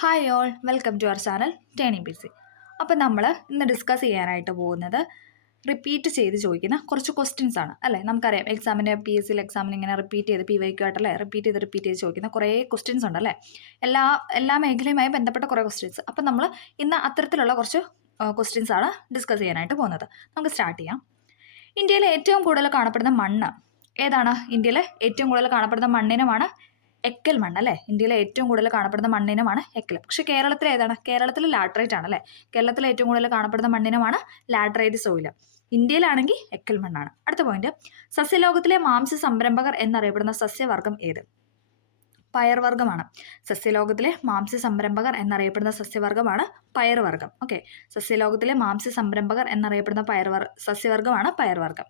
Hi all, welcome to our channel turning P C. അപ്പം നമ്മൾ ഇന്ന് ഡിസ്കസ് ചെയ്യാനായിട്ട് പോകുന്നത് റിപ്പീറ്റ് ചെയ്ത് ചോദിക്കുന്ന കുറച്ച് ക്വസ്റ്റ്യൻസ് ആണ് അല്ലേ. നമുക്കറിയാം എക്സാമിൻ്റെ PSC എക്സാമിന് ഇങ്ങനെ റിപ്പീറ്റ് ചെയ്ത് PYQ ആയിട്ടല്ലേ റിപ്പീറ്റ് ചെയ്ത് ചോദിക്കുന്ന കുറേ ക്വസ്റ്റ്യൻസ് ഉണ്ടല്ലേ, എല്ലാ മേഖലയുമായി ബന്ധപ്പെട്ട കുറേ ക്വസ്റ്റ്യൻസ്. അപ്പം നമ്മൾ ഇന്ന് അത്തരത്തിലുള്ള കുറച്ച് ക്വസ്റ്റ്യൻസ് ആണ് ഡിസ്കസ് ചെയ്യാനായിട്ട് പോകുന്നത്. നമുക്ക് സ്റ്റാർട്ട് ചെയ്യാം. ഇന്ത്യയിലെ ഏറ്റവും കൂടുതൽ കാണപ്പെടുന്ന മണ്ണ് ഏതാണ്? ഇന്ത്യയിലെ ഏറ്റവും കൂടുതൽ കാണപ്പെടുന്ന മണ്ണിനമാണ് എക്കൽ മണ്ണ് അല്ലേ. ഇന്ത്യയിലെ ഏറ്റവും കൂടുതൽ കാണപ്പെടുന്ന മണ്ണിനമാണ് എക്കൽ. പക്ഷെ കേരളത്തിൽ ഏതാണ്? കേരളത്തിൽ ലാറ്ററൈറ്റ് ആണ് അല്ലേ. കേരളത്തിൽ ഏറ്റവും കൂടുതൽ കാണപ്പെടുന്ന മണ്ണിനമാണ് ലാറ്ററൈറ്റ് സോയിൽ. ഇന്ത്യയിലാണെങ്കിൽ എക്കൽ മണ്ണാണ്. അടുത്ത പോയിന്റ്, സസ്യലോകത്തിലെ മാംസ്യ സംരംഭകർ എന്നറിയപ്പെടുന്ന സസ്യവർഗം ഏത്? പയർവർഗ്ഗമാണ്. സസ്യലോകത്തിലെ മാംസ്യ സംരംഭകർ എന്നറിയപ്പെടുന്ന സസ്യവർഗമാണ് പയർവർഗ്ഗം. ഓക്കെ, സസ്യലോകത്തിലെ മാംസ്യ സംരംഭകർ എന്നറിയപ്പെടുന്ന സസ്യവർഗമാണ് പയർവർഗ്ഗം.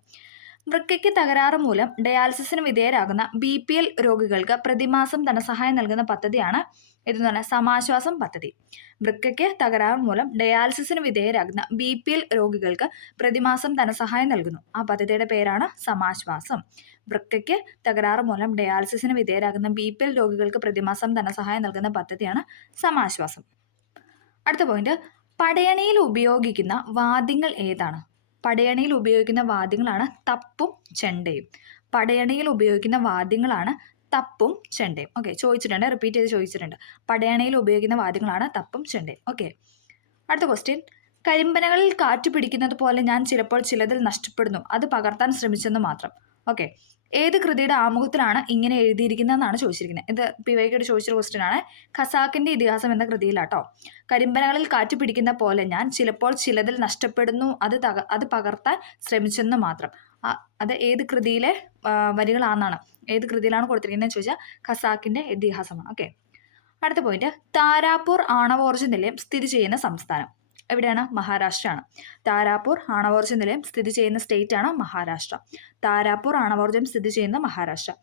വൃക്കയ്ക്ക് തകരാറ് മൂലം ഡയാലിസിസിന് വിധേയരാകുന്ന BPL രോഗികൾക്ക് പ്രതിമാസം ധനസഹായം നൽകുന്ന പദ്ധതിയാണ് ഇതെന്ന് പറഞ്ഞാൽ സമാശ്വാസം പദ്ധതി. വൃക്കയ്ക്ക് തകരാറ് മൂലം ഡയാലിസിസിന് വിധേയരാകുന്ന BPL രോഗികൾക്ക് പ്രതിമാസം ധനസഹായം നൽകുന്നു. ആ പദ്ധതിയുടെ പേരാണ് സമാശ്വാസം. വൃക്കയ്ക്ക് തകരാറ് മൂലം ഡയാലിസിസിന് വിധേയരാകുന്ന BPL രോഗികൾക്ക് പ്രതിമാസം ധനസഹായം നൽകുന്ന പദ്ധതിയാണ് സമാശ്വാസം. അടുത്ത പോയിന്റ്, പടയണിയിൽ ഉപയോഗിക്കുന്ന വാദ്യങ്ങൾ ഏതാണ്? പടയണിയിൽ ഉപയോഗിക്കുന്ന വാദ്യങ്ങളാണ് തപ്പും ചെണ്ടയും. പടയണിയിൽ ഉപയോഗിക്കുന്ന വാദ്യങ്ങളാണ് തപ്പും ചെണ്ടയും. ഓക്കെ, ചോദിച്ചിട്ടുണ്ട്, റിപ്പീറ്റ് ചെയ്ത് ചോദിച്ചിട്ടുണ്ട്. പടയണിയിൽ ഉപയോഗിക്കുന്ന വാദ്യങ്ങളാണ് തപ്പും ചെണ്ടയും. ഓക്കെ, അടുത്ത ക്വസ്റ്റ്യൻ, കരിമ്പനകളിൽ കാറ്റ് പിടിക്കുന്നത് പോലെ ഞാൻ ചിലപ്പോൾ ചിലതിൽ നഷ്ടപ്പെടുന്നു, അത് പകർത്താൻ ശ്രമിച്ചെന്ന് മാത്രം. ഓക്കെ, ഏത് കൃതിയുടെ ആമുഖത്തിലാണ് ഇങ്ങനെ എഴുതിയിരിക്കുന്നതെന്നാണ് ചോദിച്ചിരിക്കുന്നത്. ഇത് PYQ ചോദിച്ചൊരു ക്വസ്റ്റ്യൻ ആണ്. ഖസാക്കിന്റെ ഇതിഹാസം എന്ന കൃതിയിലാട്ടോ. കരിമ്പനകളിൽ കാറ്റ് പിടിക്കുന്ന പോലെ ഞാൻ ചിലപ്പോൾ ചിലതിൽ നഷ്ടപ്പെടുന്നു, അത് പകർത്താൻ ശ്രമിച്ചെന്ന് മാത്രം. അത് ഏത് കൃതിയിലെ വരികളാണെന്നാണ്, ഏത് കൃതിയിലാണ് കൊടുത്തിരിക്കുന്നത് ചോദിച്ചാൽ ഖസാക്കിന്റെ ഇതിഹാസമാണ്. ഓക്കെ, അടുത്ത പോയിന്റ്, താരാപൂർ ആണവോർജ്ജ നിലയം സ്ഥിതി ചെയ്യുന്ന സംസ്ഥാനം എവിടെയാണ്? മഹാരാഷ്ട്രയാണ്. താരാപൂർ ആണവോർജ്ജ നിലയം സ്ഥിതി ചെയ്യുന്ന സ്റ്റേറ്റ് ആണ് മഹാരാഷ്ട്ര. താരാപൂർ ആണവോർജ്ജം സ്ഥിതി ചെയ്യുന്ന മഹാരാഷ്ട്ര.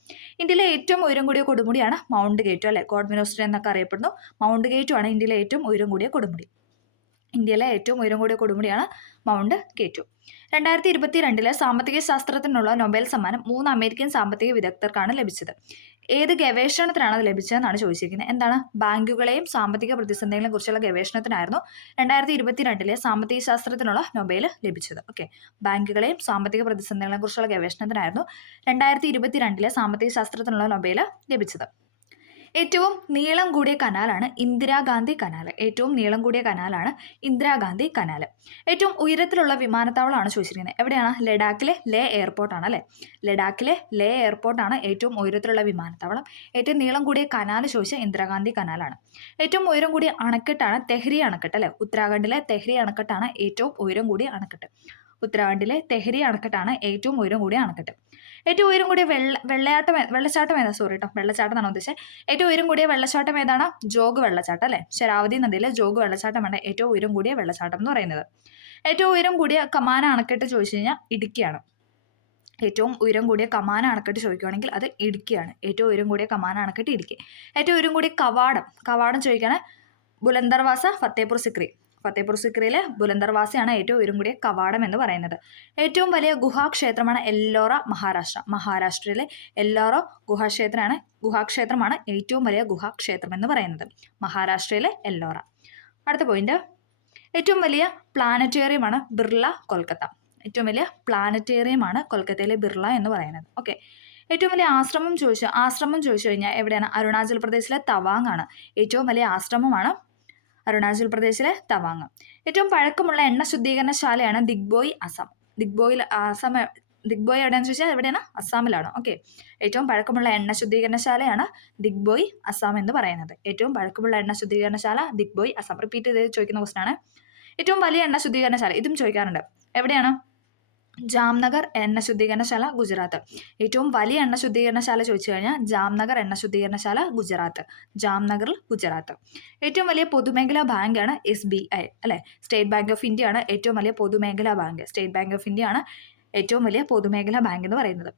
ഇന്ത്യയിലെ ഏറ്റവും ഉയരം കൂടിയ കൊടുമുടിയാണ് മൗണ്ട് കേറ്റു അല്ലെ. ഗോഡ് മിനോസ്റ്റർ എന്നൊക്കെ അറിയപ്പെടുന്നു. മൗണ്ട് കേറ്റു ആണ് ഇന്ത്യയിലെ ഏറ്റവും ഉയരം കൂടിയ കൊടുമുടി. ഇന്ത്യയിലെ ഏറ്റവും ഉയരം കൂടിയ കൊടുമുടിയാണ് മൗണ്ട് കേറ്റു. 2022 സാമ്പത്തിക ശാസ്ത്രത്തിനുള്ള നൊബേൽ സമ്മാനം 3 അമേരിക്കൻ സാമ്പത്തിക വിദഗ്ധർക്കാണ് ലഭിച്ചത്. ഏത് ഗവേഷണത്തിനാണ് അത് ലഭിച്ചതെന്നാണ് ചോദിച്ചിരിക്കുന്നത്. എന്താണ്? ബാങ്കുകളെയും സാമ്പത്തിക പ്രതിസന്ധികളെയും കുറിച്ചുള്ള ഗവേഷണത്തിനായിരുന്നു 2022 സാമ്പത്തിക ശാസ്ത്രത്തിനുള്ള നൊബേൽ ലഭിച്ചത്. ഓക്കെ, ബാങ്കുകളെയും സാമ്പത്തിക പ്രതിസന്ധികളെയും കുറിച്ചുള്ള ഗവേഷണത്തിനായിരുന്നു 2022 സാമ്പത്തിക ശാസ്ത്രത്തിനുള്ള നൊബേൽ ലഭിച്ചത്. ഏറ്റവും നീളം കൂടിയ കനാലാണ് ഇന്ദിരാഗാന്ധി കനാൽ. ഏറ്റവും നീളം കൂടിയ കനാലാണ് ഇന്ദിരാഗാന്ധി കനാൽ. ഏറ്റവും ഉയരത്തിലുള്ള വിമാനത്താവളമാണ് ചോദിച്ചിരിക്കുന്നത്. എവിടെയാണ്? ലഡാക്കിലെ ലേ എയർപോർട്ടാണ് അല്ലേ. ലഡാക്കിലെ ലേ എയർപോർട്ടാണ് ഏറ്റവും ഉയരത്തിലുള്ള വിമാനത്താവളം. ഏറ്റവും നീളം കൂടിയ കനാൽ ചോദിച്ചാൽ ഇന്ദിരാഗാന്ധി കനാലാണ്. ഏറ്റവും ഉയരം കൂടിയ അണക്കെട്ടാണ് തെഹ്രി അണക്കെട്ട് അല്ലേ. ഉത്തരാഖണ്ഡിലെ തെഹ്രി അണക്കെട്ടാണ് ഏറ്റവും ഉയരം കൂടിയ അണക്കെട്ട്. ഉത്തരാഖണ്ഡിലെ തെഹ്രി അണക്കെട്ടാണ് ഏറ്റവും ഉയരം കൂടിയ അണക്കെട്ട്. ഏറ്റവും ഉയരം കൂടിയ വെള്ളച്ചാട്ടം എന്നാണ് ഉദ്ദേശിച്ചത്. ഏറ്റവും ഉയരം കൂടിയ വെള്ളച്ചാട്ടം ഏതാണ്? ജോഗ് വെള്ളച്ചാട്ടം അല്ലെ. ശരാവതി നദിയിലെ ജോഗ് വെള്ളച്ചാട്ടമാണ് ഏറ്റവും ഉയരം കൂടിയ വെള്ളച്ചാട്ടം എന്ന് പറയുന്നത്. ഏറ്റവും ഉയരം കൂടിയ കമാന അണക്കെട്ട് ചോദിച്ചു കഴിഞ്ഞാൽ ഇടുക്കിയാണ്. ഏറ്റവും ഉയരം കൂടിയ കമാന അണക്കെട്ട് ചോദിക്കുകയാണെങ്കിൽ അത് ഇടുക്കിയാണ്. ഏറ്റവും ഉയരം കൂടിയ കമാന അണക്കെട്ട് ഇടുക്കി. ഏറ്റവും ഉയരം കൂടിയ കവാടം ചോദിക്കുകയാണെങ്കിൽ ബുലന്ദർവാസ ഫത്തേപൂർ സിക്രിയിലെ ബുലന്ദർവാസയാണ് ഏറ്റവും ഉയരം കൂടിയ കവാടം എന്ന് പറയുന്നത്. ഏറ്റവും വലിയ ഗുഹാക്ഷേത്രമാണ് എല്ലോറ, മഹാരാഷ്ട്രയിലെ എല്ലോറ ഗുഹാക്ഷേത്രമാണ് ഏറ്റവും വലിയ ഗുഹാക്ഷേത്രം എന്ന് പറയുന്നത്. മഹാരാഷ്ട്രയിലെ എല്ലോറ. അടുത്ത പോയിന്റ്, ഏറ്റവും വലിയ പ്ലാനറ്റേറിയമാണ് ബിർള കൊൽക്കത്ത. ഏറ്റവും വലിയ പ്ലാനറ്റേറിയമാണ് കൊൽക്കത്തയിലെ ബിർള എന്ന് പറയുന്നത്. ഓക്കെ, ഏറ്റവും വലിയ ആശ്രമം ചോദിച്ചു കഴിഞ്ഞാൽ എവിടെയാണ്? അരുണാചൽ പ്രദേശിലെ തവാങ് ആണ്. ഏറ്റവും വലിയ ആശ്രമമാണ് അരുണാചൽ പ്രദേശിലെ തവാങ്. ഏറ്റവും പഴക്കമുള്ള എണ്ണ ശുദ്ധീകരണശാലയാണ് ദിഗ്ബോയ് അസം. ദിഗ്ബോയ് എവിടെയാണെന്ന് ചോദിച്ചാൽ എവിടെയാണ്? അസ്സാമിലാണ്. ഓക്കെ, ഏറ്റവും പഴക്കമുള്ള എണ്ണ ശുദ്ധീകരണശാലയാണ് ദിഗ്ബോയ് അസം എന്ന് പറയുന്നത്. ഏറ്റവും പഴക്കമുള്ള എണ്ണ ശുദ്ധീകരണശാല ദിഗ്ബോയ് അസം. റിപ്പീറ്റ് ചെയ്ത് ചോദിക്കുന്ന ക്വസ്റ്റൻ ആണ്. ഏറ്റവും വലിയ എണ്ണ ശുദ്ധീകരണശാല, ഇതും ചോദിക്കാറുണ്ട്. എവിടെയാണ്? ജാംനഗർ എണ്ണ ശുദ്ധീകരണശാല, ഗുജറാത്ത്. ഏറ്റവും വലിയ എണ്ണ ശുദ്ധീകരണശാല ചോദിച്ചു കഴിഞ്ഞാൽ ജാംനഗർ എണ്ണ ശുദ്ധീകരണശാല, ഗുജറാത്ത്. ജാംനഗറിൽ, ഗുജറാത്ത്. ഏറ്റവും വലിയ പൊതുമേഖലാ ബാങ്കാണ് SBI അല്ലെ. സ്റ്റേറ്റ് ബാങ്ക് ഓഫ് ഇന്ത്യ ആണ് ഏറ്റവും വലിയ പൊതുമേഖലാ bank. State bank of India ആണ് ഏറ്റവും വലിയ പൊതുമേഖലാ ബാങ്ക് എന്ന് പറയുന്നത്.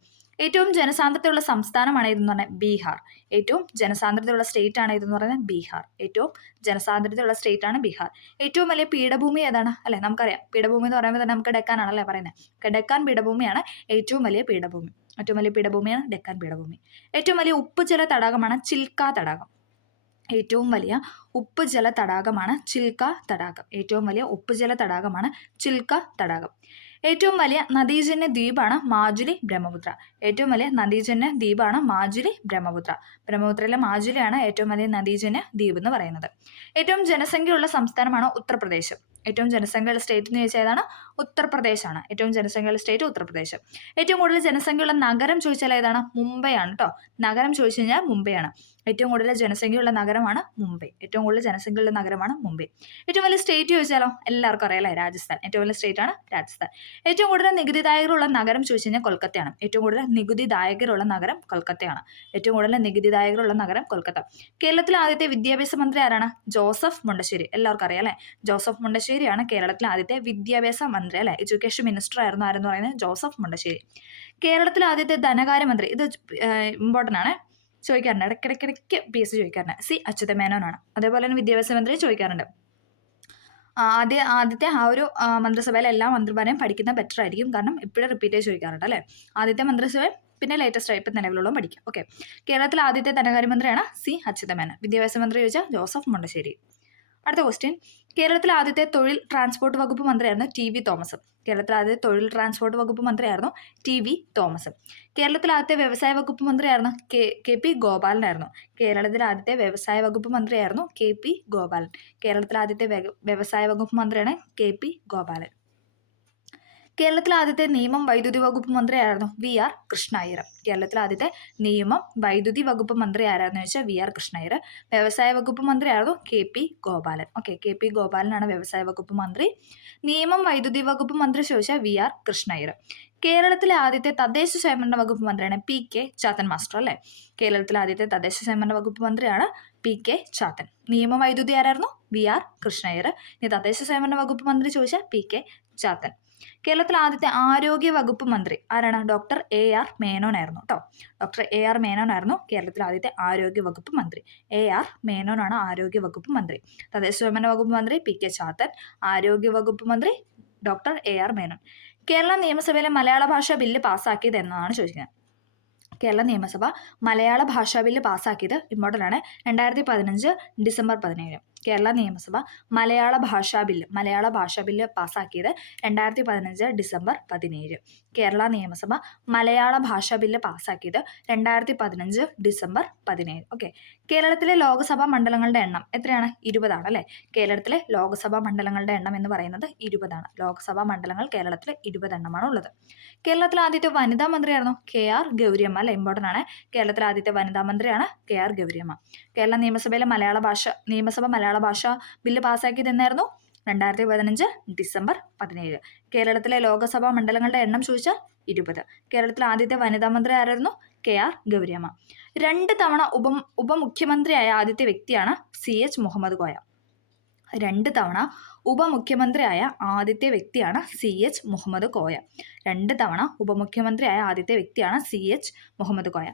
ഏറ്റവും ജനസാന്ദ്രതയുള്ള സംസ്ഥാനമാണ് ഇതെന്ന് പറഞ്ഞാൽ ബീഹാർ. ഏറ്റവും ജനസാന്ദ്രതയുള്ള സ്റ്റേറ്റ് ആണ് ഇതെന്ന് പറയുന്നത് ബീഹാർ. ഏറ്റവും ജനസാന്ദ്രതയുള്ള സ്റ്റേറ്റ് ആണ് ബീഹാർ. ഏറ്റവും വലിയ പീഠഭൂമി ഏതാണ് അല്ലെ? നമുക്കറിയാം, പീഠഭൂമി എന്ന് പറയുമ്പോൾ തന്നെ നമുക്ക് ഡെക്കാനാണല്ലേ പറയുന്നത്. ഡെക്കാൻ പീഠഭൂമിയാണ് ഏറ്റവും വലിയ പീഠഭൂമി. ഏറ്റവും വലിയ പീഠഭൂമിയാണ് ഡെക്കാൻ പീഠഭൂമി. ഏറ്റവും വലിയ ഉപ്പുജല തടാകമാണ് ചിൽക്ക തടാകം. ഏറ്റവും വലിയ ഉപ്പുജല തടാകമാണ് ചിൽക്ക തടാകം. ഏറ്റവും വലിയ ഉപ്പുജല തടാകമാണ് ചിൽക്ക തടാകം. ഏറ്റവും വലിയ നദീജന്യ ദ്വീപാണ് മാജുലി ബ്രഹ്മപുത്ര. ഏറ്റവും വലിയ നദീജന്യ ദ്വീപാണ് മാജുലി ബ്രഹ്മപുത്ര. ബ്രഹ്മപുത്രയിലെ മാജുലിയാണ് ഏറ്റവും വലിയ നദീജന്യ ദ്വീപ് എന്ന് പറയുന്നത്. ഏറ്റവും ജനസംഖ്യയുള്ള സംസ്ഥാനമാണ് ഉത്തർപ്രദേശ്. ഏറ്റവും ജനസംഖ്യയുള്ള സ്റ്റേറ്റ് എന്ന് ചോദിച്ചാൽ ഏതാണ്? ഉത്തർപ്രദേശാണ്. ഏറ്റവും ജനസംഖ്യയുള്ള സ്റ്റേറ്റ് ഉത്തർപ്രദേശ്. ഏറ്റവും കൂടുതൽ ജനസംഖ്യയുള്ള നഗരം ചോദിച്ചാൽ ഏതാണ്? മുംബൈ ആണ് കേട്ടോ. നഗരം ചോദിച്ചു കഴിഞ്ഞാൽ മുംബൈ ആണ്. ഏറ്റവും കൂടുതൽ ജനസംഖ്യയുള്ള നഗരമാണ് മുംബൈ. ഏറ്റവും കൂടുതൽ ജനസംഖ്യയുള്ള നഗരമാണ് മുംബൈ. ഏറ്റവും വലിയ സ്റ്റേറ്റ് ചോദിച്ചാലോ? എല്ലാവർക്കും അറിയാലേ, രാജസ്ഥാൻ. ഏറ്റവും വലിയ സ്റ്റേറ്റ് ആണ് രാജസ്ഥാൻ. ഏറ്റവും കൂടുതൽ നികുതിദായകരുള്ള നഗരം ചോദിച്ചു കഴിഞ്ഞാൽ കൊൽക്കത്തയാണ്. ഏറ്റവും കൂടുതൽ നികുതിദായകരുള്ള നഗരം കൊൽക്കത്തയാണ്. ഏറ്റവും കൂടുതൽ നികുതിദായകരുള്ള നഗരം കൊൽക്കത്ത. കേരളത്തിലെ ആദ്യത്തെ വിദ്യാഭ്യാസ മന്ത്രി ആരാണ്? ജോസഫ് മുണ്ടശ്ശേരി. എല്ലാവർക്കും അറിയാം അല്ലേ? ജോസഫ് മുണ്ടശ്ശേരിയാണ് കേരളത്തിലെ ആദ്യത്തെ വിദ്യാഭ്യാസ മന്ത്രി അല്ലെ. എഡ്യൂക്കേഷൻ മിനിസ്റ്റർ ആയിരുന്നു ആരെന്ന് പറയുന്നത്? ജോസഫ് മുണ്ടശ്ശേരി. കേരളത്തിലെ ആദ്യത്തെ ധനകാര്യമന്ത്രി, ഇത് ഇമ്പോർട്ടൻ്റ് ആണ്, ചോദിക്കാറുണ്ട്, ഇടയ്ക്കിടയ്ക്ക് PSC ചോദിക്കാറുണ്ട്. സി അച്യുതമേനോനാണ്. അതേപോലെ തന്നെ വിദ്യാഭ്യാസ മന്ത്രി ചോദിക്കാറുണ്ട്. ആദ്യത്തെ ആ ഒരു മന്ത്രിസഭയിലെ എല്ലാ മന്ത്രിമാരെയും പഠിക്കുന്ന ബെറ്റർ ആയിരിക്കും, കാരണം എപ്പോഴും റിപ്പീറ്റ് ചെയ്ത് ചോദിക്കാറുണ്ട് അല്ലേ. ആദ്യത്തെ മന്ത്രിസഭയും പിന്നെ ലേറ്റസ്റ്റ് ആയി ഇപ്പം നിലവിലുള്ള പഠിക്കും. ഓക്കെ, കേരളത്തിലെ ആദ്യത്തെ ധനകാര്യമന്ത്രിയാണ് സി അച്യുതമേനോൻ. വിദ്യാഭ്യാസ മന്ത്രി ചോദിച്ചാൽ ജോസഫ് മുണ്ടശ്ശേരി. അടുത്ത ക്വസ്റ്റ്യൻ, കേരളത്തിലെ ആദ്യത്തെ തൊഴിൽ ട്രാൻസ്പോർട്ട് വകുപ്പ് മന്ത്രിയായിരുന്നു TV തോമസ്. കേരളത്തിലെ ആദ്യത്തെ തൊഴിൽ ട്രാൻസ്പോർട്ട് വകുപ്പ് മന്ത്രിയായിരുന്നു TV തോമസ്. കേരളത്തിലെ ആദ്യത്തെ വ്യവസായ വകുപ്പ് മന്ത്രിയായിരുന്നു KP ഗോപാലനായിരുന്നു. കേരളത്തിലെ ആദ്യത്തെ വ്യവസായ വകുപ്പ് മന്ത്രിയായിരുന്നു KP ഗോപാലൻ. കേരളത്തിലെ ആദ്യത്തെ വ്യവസായ വകുപ്പ് മന്ത്രിയാണ് KP ഗോപാലൻ. കേരളത്തിലെ ആദ്യത്തെ നിയമം വൈദ്യുതി വകുപ്പ് മന്ത്രി ആരായിരുന്നു? VR കൃഷ്ണ അയ്യർ. കേരളത്തിലെ ആദ്യത്തെ നിയമം വൈദ്യുതി വകുപ്പ് മന്ത്രി ആരായിരുന്നു ചോദിച്ചാൽ VR കൃഷ്ണ അയ്യർ. വ്യവസായ വകുപ്പ് മന്ത്രി ആയിരുന്നു KP ഗോപാലൻ. ഓക്കെ, KP ഗോപാലനാണ് വ്യവസായ വകുപ്പ് മന്ത്രി. നിയമം വൈദ്യുതി വകുപ്പ് മന്ത്രി ചോദിച്ചാൽ VR കൃഷ്ണ അയ്യർ. കേരളത്തിലെ ആദ്യത്തെ തദ്ദേശ സ്വയംഭരണ വകുപ്പ് മന്ത്രിയാണ് PK ചാത്തൻ മാസ്റ്റർ അല്ലേ. കേരളത്തിലെ ആദ്യത്തെ തദ്ദേശ സ്വയംഭരണ വകുപ്പ് മന്ത്രിയാണ് PK ചാത്തൻ. നിയമ വൈദ്യുതി ആരായിരുന്നു? VR കൃഷ്ണ അയ്യർ. ഇനി തദ്ദേശ സ്വയംഭരണ വകുപ്പ് മന്ത്രി ചോദിച്ചാൽ PK ചാത്തൻ. കേരളത്തിലെ ആദ്യത്തെ ആരോഗ്യ വകുപ്പ് മന്ത്രി ആരാണ്? ഡോക്ടർ AR മേനോൻ ആയിരുന്നു കേട്ടോ. ഡോക്ടർ AR മേനോൻ ആയിരുന്നു കേരളത്തിലെ ആദ്യത്തെ ആരോഗ്യ വകുപ്പ് മന്ത്രി. AR മേനോനാണ് ആരോഗ്യ വകുപ്പ് മന്ത്രി. തദ്ദേശ സ്വയംഭരണ വകുപ്പ് മന്ത്രി PK ചാത്തൻ. ആരോഗ്യ വകുപ്പ് മന്ത്രി ഡോക്ടർ AR മേനോൻ. കേരള നിയമസഭയിലെ മലയാള ഭാഷാ ബില്ല് പാസ്സാക്കിയത് എന്നാണ് ചോദിക്കുന്നത്. കേരള നിയമസഭ മലയാള ഭാഷാ ബില്ല് പാസ്സാക്കിയത് ഇമ്പോർട്ടൻ്റ് ആണ് 2015 ഡിസംബർ 17. കേരള നിയമസഭ മലയാള ഭാഷാ ബില്ല് പാസ്സാക്കിയത് 2015 ഡിസംബർ 17. കേരള നിയമസഭ മലയാള ഭാഷാ ബില്ല് പാസ്സാക്കിയത് 2015 ഡിസംബർ 17. ഓക്കെ, കേരളത്തിലെ ലോക്സഭാ മണ്ഡലങ്ങളുടെ എണ്ണം എത്രയാണ്? 20 ആണ് അല്ലേ. കേരളത്തിലെ ലോക്സഭാ മണ്ഡലങ്ങളുടെ എണ്ണം എന്ന് പറയുന്നത് 20 ആണ്. ലോക്സഭാ മണ്ഡലങ്ങൾ കേരളത്തിൽ 20 എണ്ണമാണ് ഉള്ളത്. കേരളത്തിലെ ആദ്യത്തെ വനിതാ മന്ത്രിയായിരുന്നു KR ഗൗരിയമ്മ അല്ലെ. ഇമ്പോർട്ടൻ്റ് ആണ്. കേരളത്തിലെ ആദ്യത്തെ വനിതാ മന്ത്രിയാണ് KR ഗൗരിയമ്മ. കേരള നിയമസഭയിലെ നിയമസഭ മലയാള ഭാഷ ബില്ല് പാസ്സാക്കിയത് എന്നായിരുന്നു? 2015 ഡിസംബർ 17. കേരളത്തിലെ ലോക്സഭാ മണ്ഡലങ്ങളുടെ എണ്ണം ചോദിച്ചാൽ 20. കേരളത്തിലെ ആദ്യത്തെ വനിതാ മന്ത്രി ആരായിരുന്നു? KR ഗൗരിയമ്മ. 2 തവണ ഉപമുഖ്യമന്ത്രിയായ ആദ്യത്തെ വ്യക്തിയാണ് CH മുഹമ്മദ് കോയ. 2 തവണ ഉപമുഖ്യമന്ത്രിയായ ആദ്യത്തെ വ്യക്തിയാണ് CH മുഹമ്മദ് കോയ. 2 തവണ ഉപമുഖ്യമന്ത്രിയായ ആദ്യത്തെ വ്യക്തിയാണ് CH മുഹമ്മദ് കോയ.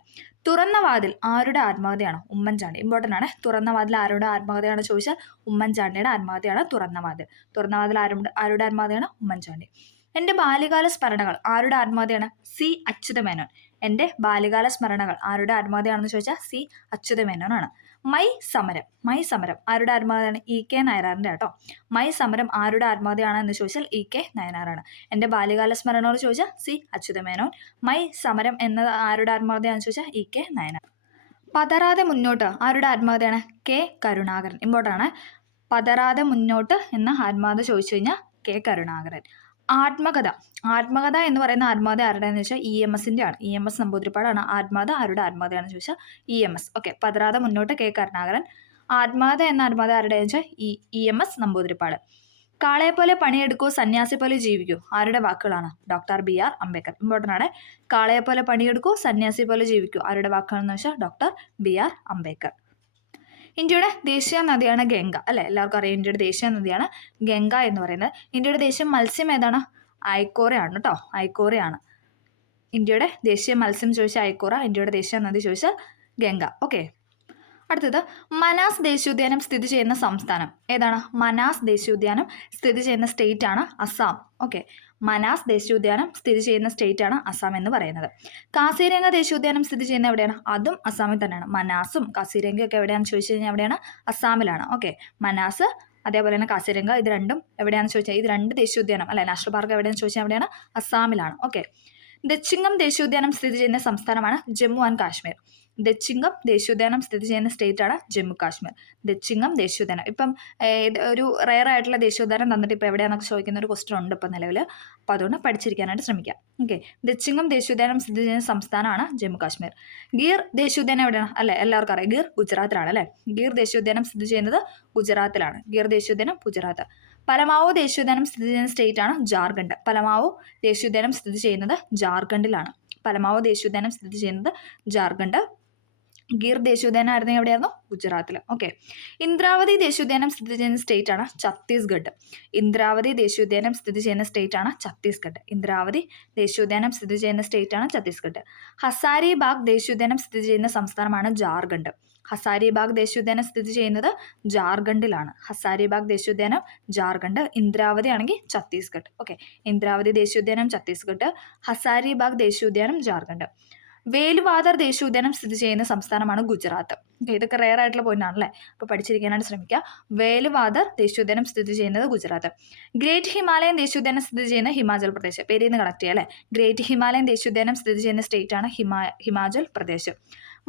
തുറന്ന വാതിൽ ആരുടെ ആത്മകഥയാണ്? ഉമ്മൻചാണ്ടി. ഇമ്പോർട്ടൻ്റ് ആണ്. തുറന്ന വാതിൽ ആരുടെ ആത്മകഥയാണ് ചോദിച്ചാൽ ഉമ്മൻചാണ്ടിയുടെ ആത്മകഥയാണ് തുറന്ന വാതിൽ. തുറന്ന വാതിൽ ആരുടെ ആത്മകഥയാണ്? ഉമ്മൻചാണ്ടി. എൻ്റെ ബാല്യകാല സ്മരണകൾ ആരുടെ ആത്മകഥയാണ്? സി അച്യുതമേനോൻ. എൻ്റെ ബാല്യകാല സ്മരണകൾ ആരുടെ ആത്മകഥയാണെന്ന് ചോദിച്ചാൽ സി അച്യുതമേനോനാണ്. മൈ സമരം ആരുടെ ആത്മകഥയാണ്? EK നയനാറിൻ്റെ കേട്ടോ. മൈ സമരം ആരുടെ ആത്മകഥയാണെന്ന് ചോദിച്ചാൽ EK നയനാറാണ്. എൻ്റെ ബാല്യകാല സ്മരണകൾ ചോദിച്ചാൽ സി അച്യുതമേനോൻ. മൈ സമരം എന്നത് ആരുടെ ആത്മകഥയാണെന്ന് ചോദിച്ചാൽ EK നയനാർ. പതറാതെ മുന്നോട്ട് ആരുടെ ആത്മകഥയാണ്? K കരുണാകരൻ. ഇമ്പോർട്ടൻ്റ് ആണ്. പതറാതെ മുന്നോട്ട് എന്ന ആത്മകഥ ചോദിച്ചു കഴിഞ്ഞാൽ K കരുണാകരൻ. ആത്മകഥ എന്ന് പറയുന്ന ആത്മകഥ ആരുടെയെന്ന് വെച്ചാൽ EMSൻ്റെ ആണ്. EMS നമ്പൂതിരിപ്പാടാണ്. ആത്മകഥ ആരുടെ ആത്മകഥയാണെന്ന് ചോദിച്ചാൽ EMS. ഓക്കെ, പതറാതെ മുന്നോട്ട് K കരുണാകരൻ. ആത്മകഥ എന്ന ആത്മകഥ ആരുടെയെന്ന് വെച്ചാൽ EMS നമ്പൂതിരിപ്പാട്. കാളയെ പോലെ പണിയെടുക്കൂ, സന്യാസി പോലെ ജീവിക്കൂ ആരുടെ വാക്കുകളാണ്? Doctor BR Ambedkar. ഇമ്പോർട്ടൻ്റ് ആണ്. കാളയെ പോലെ പണിയെടുക്കൂ, സന്യാസി പോലെ ജീവിക്കൂ ആരുടെ വാക്കുകളെന്ന് വെച്ചാൽ ഡോക്ടർ BR അംബേദ്കർ. ഇന്ത്യയുടെ ദേശീയ നദിയാണ് ഗംഗ അല്ലേ. എല്ലാവർക്കും അറിയാം ഇന്ത്യയുടെ ദേശീയ നദിയാണ് ഗംഗ എന്ന് പറയുന്നത്. ഇന്ത്യയുടെ ദേശീയ മത്സ്യം ഏതാണ്? ഐക്കോറയാണ് കേട്ടോ. ഐക്കോറയാണ് ഇന്ത്യയുടെ ദേശീയ മത്സ്യം ചോദിച്ചാൽ ഐക്കോറ. ഇന്ത്യയുടെ ദേശീയ നദി ചോദിച്ചാൽ ഗംഗ. ഓക്കെ, അടുത്തത് മനാസ് ദേശീയോദ്യാനം സ്ഥിതി ചെയ്യുന്ന സംസ്ഥാനം ഏതാണ്? മനാസ് ദേശീയോദ്യാനം സ്ഥിതി ചെയ്യുന്ന സ്റ്റേറ്റ് ആണ് അസം. ഓക്കെ, മനാസ് ദേശീയോദ്യാനം സ്ഥിതി ചെയ്യുന്ന സ്റ്റേറ്റ് ആണ് അസം എന്ന് പറയുന്നത്. കാസിരംഗ ദേശീയോദ്യാനം സ്ഥിതി ചെയ്യുന്ന എവിടെയാണ്? അതും അസാമിൽ തന്നെയാണ്. മനാസും കാസിരംഗയും ഒക്കെ എവിടെയാണെന്ന് ചോദിച്ചു കഴിഞ്ഞാൽ എവിടെയാണ്? അസാമിലാണ്. ഓക്കെ, മനാസ് അതേപോലെ തന്നെ കാസിരംഗ ഇത് രണ്ടും എവിടെയാണെന്ന് ചോദിച്ചാൽ ഇത് രണ്ട് ദേശീയോദ്യാനം അല്ലെ നാഷണൽ പാർക്ക് എവിടെയാണെന്ന് ചോദിച്ചാൽ എവിടെയാണ്? അസാമിലാണ്. ഓക്കെ, ദച്ചിങ്ങം ദേശീയോദ്യാനം സ്ഥിതി ചെയ്യുന്ന സംസ്ഥാനമാണ് ജമ്മു ആൻഡ് കാശ്മീർ. ദച്ചിങ്ങം ദേശീയോദ്യാനം സ്ഥിതി ചെയ്യുന്ന സ്റ്റേറ്റ് ആണ് ജമ്മു കാശ്മീർ. ദച്ചിങ്ങം ദേശീയോദ്യാനം ഇപ്പം ഒരു റെയർ ആയിട്ടുള്ള ദേശീയോദ്യാനം തന്നിട്ട് ഇപ്പോൾ എവിടെയാണെന്നൊക്കെ ചോദിക്കുന്ന ഒരു ക്വസ്റ്റൻ ഉണ്ട് ഇപ്പം നിലവിൽ. അപ്പോൾ അതുകൊണ്ട് പഠിച്ചിരിക്കാനായിട്ട് ശ്രമിക്കാം. ഓക്കെ, ദച്ചിങ്ങം ദേശീയോദ്യാനം സ്ഥിതി ചെയ്യുന്ന സംസ്ഥാനമാണ് ജമ്മു കാശ്മീർ. ഗീർ ദേശീയോദ്യാനം എവിടെയാണ്? അല്ലേ, എല്ലാവർക്കും അറിയാം, ഗീർ ഗുജറാത്തിലാണ് അല്ലേ. ഗീർ ദേശീയോദ്യാനം സ്ഥിതി ചെയ്യുന്നത് ഗുജറാത്തിലാണ്. ഗീർ ദേശീയോദ്യാനം ഗുജറാത്ത്. പലമാവോ ദേശീയോദ്യാനം സ്ഥിതി ചെയ്യുന്ന സ്റ്റേറ്റ് ആണ് ജാർഖണ്ഡ്. പലമാവോ ദേശീയോദ്യാനം സ്ഥിതി ചെയ്യുന്നത് ജാർഖണ്ഡിലാണ്. പലമാവോ ദേശീയോദ്യാനം സ്ഥിതി ചെയ്യുന്നത് ജാർഖണ്ഡ്. ഗീർ ദേശീയോദ്യാനം ആയിരുന്നു എവിടെയായിരുന്നു? ഗുജറാത്തിൽ. ഓക്കെ, ഇന്ദ്രാവതി ദേശീയോദ്യാനം സ്ഥിതി ചെയ്യുന്ന സ്റ്റേറ്റ് ആണ് ഛത്തീസ്ഗഡ്. ഇന്ദ്രാവതി ദേശീയോദ്യാനം സ്ഥിതി ചെയ്യുന്ന സ്റ്റേറ്റ് ആണ് ഛത്തീസ്ഗഡ്. ഇന്ദ്രാവതി ദേശീയോദ്യാനം സ്ഥിതി ചെയ്യുന്ന സ്റ്റേറ്റ് ആണ് ഛത്തീസ്ഗഡ്. ഹസാരിബാഗ് ദേശീയോദ്യാനം സ്ഥിതി ചെയ്യുന്ന സംസ്ഥാനമാണ് ജാർഖണ്ഡ്. ഹസാരിബാഗ് ദേശീയോദ്യാനം സ്ഥിതി ചെയ്യുന്നത് ജാർഖണ്ഡിലാണ്. ഹസാരിബാഗ് ദേശീയോദ്യാനം ജാർഖണ്ഡ്. ഇന്ദ്രാവതി ആണെങ്കിൽ ഛത്തീസ്ഗഡ്. ഓക്കെ, ഇന്ദ്രാവതി ദേശീയോദ്യാനം ഛത്തീസ്ഗഡ്, ഹസാരിബാഗ് ദേശീയോദ്യാനം ജാർഖണ്ഡ്. വേലുവാദർ ദേശീയോദ്യാനം സ്ഥിതി ചെയ്യുന്ന സംസ്ഥാനമാണ് ഗുജറാത്ത്. ഇതൊക്കെ റെയർ ആയിട്ടുള്ള പോയിന്റ് ആണല്ലേ, അപ്പോൾ പഠിച്ചിരിക്കാനായിട്ട് ശ്രമിക്കുക. വേലുവാദർ ദേശീയോദ്യാനം സ്ഥിതി ചെയ്യുന്നത് ഗുജറാത്ത്. ഗ്രേറ്റ് ഹിമാലയൻ ദേശീയോദ്യാനം സ്ഥിതി ചെയ്യുന്ന ഹിമാചൽ പ്രദേശ്. പേരിൽ നിന്ന് കണക്ട് ചെയ്യുക അല്ലേ. ഗ്രേറ്റ് ഹിമാലയൻ ദേശീയോദ്യാനം സ്ഥിതി ചെയ്യുന്ന സ്റ്റേറ്റ് ആണ് ഹിമാചൽ പ്രദേശ്.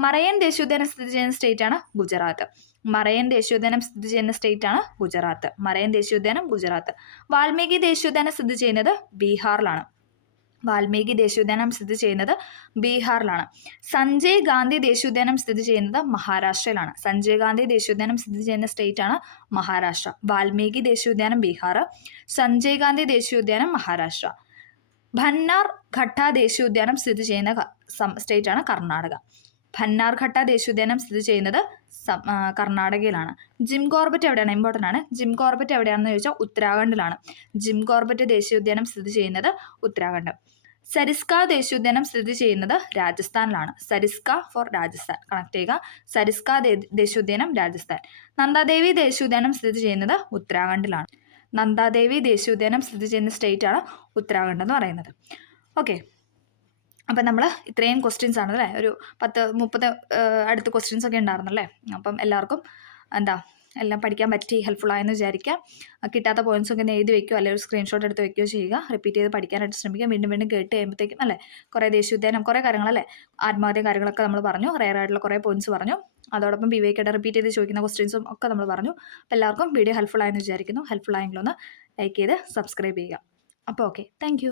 മറയൻ ദേശീയോദ്യാനം സ്ഥിതി ചെയ്യുന്ന സ്റ്റേറ്റ് ആണ് ഗുജറാത്ത്. മറയൻ ദേശീയോദ്യാനം സ്ഥിതി ചെയ്യുന്ന സ്റ്റേറ്റ് ആണ് ഗുജറാത്ത്. മറയൻ ദേശീയോദ്യാനം ഗുജറാത്ത്. വാൽമീകി ദേശീയോദ്യാനം സ്ഥിതി ചെയ്യുന്നത് ബീഹാറിലാണ്. വാൽമീകി ദേശീയോദ്യാനം സ്ഥിതി ചെയ്യുന്നത് ബീഹാറിലാണ്. സഞ്ജയ് ഗാന്ധി ദേശീയോദ്യാനം സ്ഥിതി ചെയ്യുന്നത് മഹാരാഷ്ട്രയിലാണ്. സഞ്ജയ് ഗാന്ധി ദേശീയോദ്യാനം സ്ഥിതി ചെയ്യുന്ന സ്റ്റേറ്റ് ആണ് മഹാരാഷ്ട്ര. വാൽമീകി ദേശീയോദ്യാനം ബീഹാർ, സഞ്ജയ് ഗാന്ധി ദേശീയോദ്യാനം മഹാരാഷ്ട്ര. ഭന്നാർ ഘട്ട ദേശീയോദ്യാനം സ്ഥിതി ചെയ്യുന്ന സ്റ്റേറ്റ് ആണ് കർണാടക. ഭന്നാർ ഘട്ട ദേശീയോദ്യാനം സ്ഥിതി ചെയ്യുന്നത് കർണാടകയിലാണ്. ജിം കോർബറ്റ് എവിടെയാണ്? ഇമ്പോർട്ടൻ്റ് ആണ്. ജിം കോർബറ്റ് എവിടെയാണെന്ന് ചോദിച്ചാൽ ഉത്തരാഖണ്ഡിലാണ്. ജിം കോർബറ്റ് ദേശീയോദ്യാനം സ്ഥിതി ചെയ്യുന്നത് ഉത്തരാഖണ്ഡ്. സരിസ്ക ദേശീയോദ്യാനം സ്ഥിതി ചെയ്യുന്നത് രാജസ്ഥാനിലാണ്. സരിസ്ക ഫോർ രാജസ്ഥാൻ, കണക്ട് ചെയ്യുക. സരിസ്ക ദേശീയോദ്യാനം രാജസ്ഥാൻ. നന്ദാദേവി ദേശീയോദ്യാനം സ്ഥിതി ചെയ്യുന്നത് ഉത്തരാഖണ്ഡിലാണ്. നന്ദാദേവി ദേശീയോദ്യാനം സ്ഥിതി ചെയ്യുന്ന സ്റ്റേറ്റ് ആണ് ഉത്തരാഖണ്ഡ് എന്ന് പറയുന്നത്. ഓക്കെ, അപ്പം നമ്മൾ ഇത്രയും ക്വസ്റ്റ്യൻസ് ആണ് അല്ലേ, ഒരു 10-30 അടുത്ത് ക്വസ്റ്റ്യൻസ് ഒക്കെ ഉണ്ടായിരുന്നല്ലേ. അപ്പം എല്ലാവർക്കും എല്ലാം പഠിക്കാൻ പറ്റി, ഹെൽപ്ഫുള്ളായെന്ന് വിചാരിക്കാം. കിട്ടാത്ത പോയിന്റ്സ് ഒക്കെ എഴുതി വെക്കുകയോ അല്ലെങ്കിൽ ഒരു സ്ക്രീൻഷോട്ട് എടുത്ത് വെക്കുകയോ ചെയ്യുക. റിപ്പീറ്റ് ചെയ്ത് പഠിക്കാനായിട്ട് ശ്രമിക്കുക. വീണ്ടും വീണ്ടും കേട്ട് കഴിയുമ്പോഴത്തേക്കും അല്ലേ കുറേ ദേശീയോദ്യാനം കുറേ കാര്യങ്ങളല്ലേ, ആത്മഹത്യ കാര്യങ്ങളൊക്കെ നമ്മൾ പറഞ്ഞു, റെയർ ആയിട്ടുള്ള കുറേ പോയിന്റ്സ് പറഞ്ഞു. അതോടൊപ്പം PYK റിപ്പീറ്റ് ചെയ്ത് ചോദിക്കുന്ന ക്വസ്റ്റ്യൻസും ഒക്കെ നമ്മൾ പറഞ്ഞു. അപ്പോൾ എല്ലാവർക്കും വീഡിയോ ഹെൽപ്ഫുള്ളായെന്ന് വിചാരിക്കുന്നു. ഹെൽപ്ഫുള്ളായെങ്കിൽ ഒന്ന് ലൈക്ക് ചെയ്ത് സബ്സ്ക്രൈബ് ചെയ്യുക. അപ്പോൾ ഓക്കെ, താങ്ക്